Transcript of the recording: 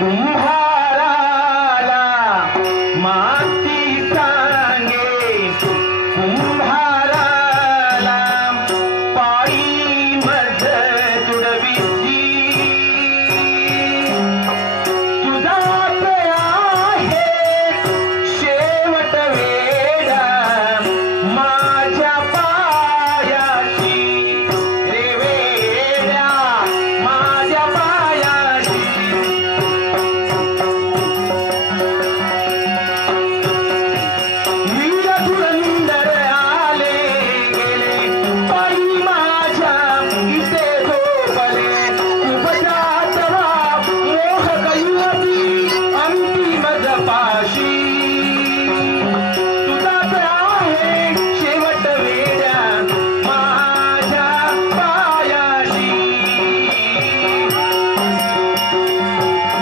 Have Papaji.